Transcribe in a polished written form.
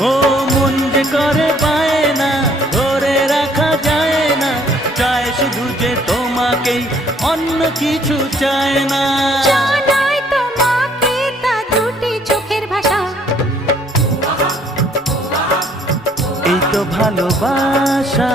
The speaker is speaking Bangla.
ও মন যে করে পায় না, ধরে রাখা যায় না, চায় শুধু যে তোমাকেই, অন্য কিছু চায় না। জানাই তোমাকে তা দুটি চোখের ভাষা, এই তো ভালোবাসা।